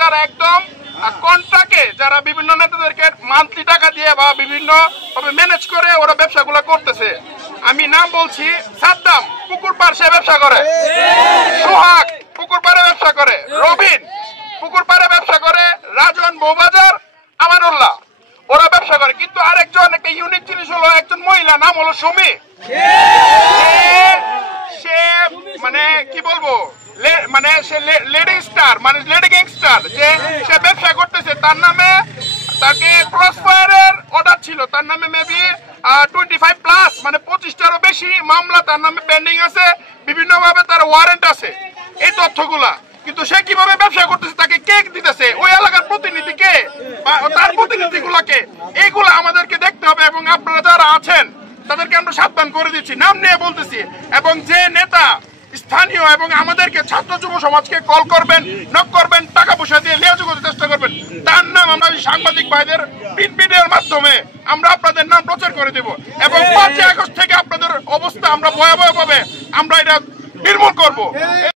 যারা একদম কন্ট্রাক্টে যারা বিভিন্ন নেতাদেরকে মান্থলি টাকা দিয়ে বা বিভিন্ন ভাবে ম্যানেজ করে ওরা ব্যবসাগুলো করতেছে। আমি নাম বলছি, সাদ্দাম পুকুর পাড় সে ব্যবসা করে, সোহাগ পুকুর পাড়ে ব্যবসা করে, রবিন পুকুর পাড়ে ব্যবসা করে, রাজন বউবাজার, আমানুল্লাহ ওরা ব্যবসা করে। কিন্তু আরেকজন একটা ইউনিক জিনিস হলো একজন মহিলা, নাম হলো সুমি। সে মানে কি বলবো, মানে সে লেডি স্টার, মানে লেডি গ্যাংস্টার, যে সে ব্যবসা করতেছে। তার নামে তাকে ক্রসফায়ারের অর্ডার ছিল, তার নামে মেবি 25+ মানে 25টারও বেশি মামলা তার নামে পেন্ডিং আছে, বিভিন্ন ভাবে তার ওয়ারেন্ট আছে। এই তথ্যগুলা কিন্তু সে কিভাবে ব্যবসা করতেছে, তাকে কে দিতেছে, ওই এলাকার প্রতিনিধি কে বা তার প্রতিনিধিগুলাকে, এইগুলো আমাদেরকে দেখতে হবে। এবং আপনারা যারা আছেন তাদেরকে আমরা সাবধান করে দিচ্ছি, নাম নিয়ে বলতেছি। এবং যে নেতা স্থানীয় এবং আমাদেরকে ছাত্র যুব সমাজকে কল করবেন, নক করবেন, টাকা পয়সা দিয়ে লিয়াজু করতে চেষ্টা করবেন, তার নাম আমরা সাংবাদিক ভাইদের প্রিন্ট মিডিয়ার মাধ্যমে আমরা আপনাদের নাম প্রচার করে দেব। এবং 5 আগস্ট থেকে আপনাদের অবস্থা আমরা ভয়াবহ ভাবে আমরা এটা নির্মূল করব।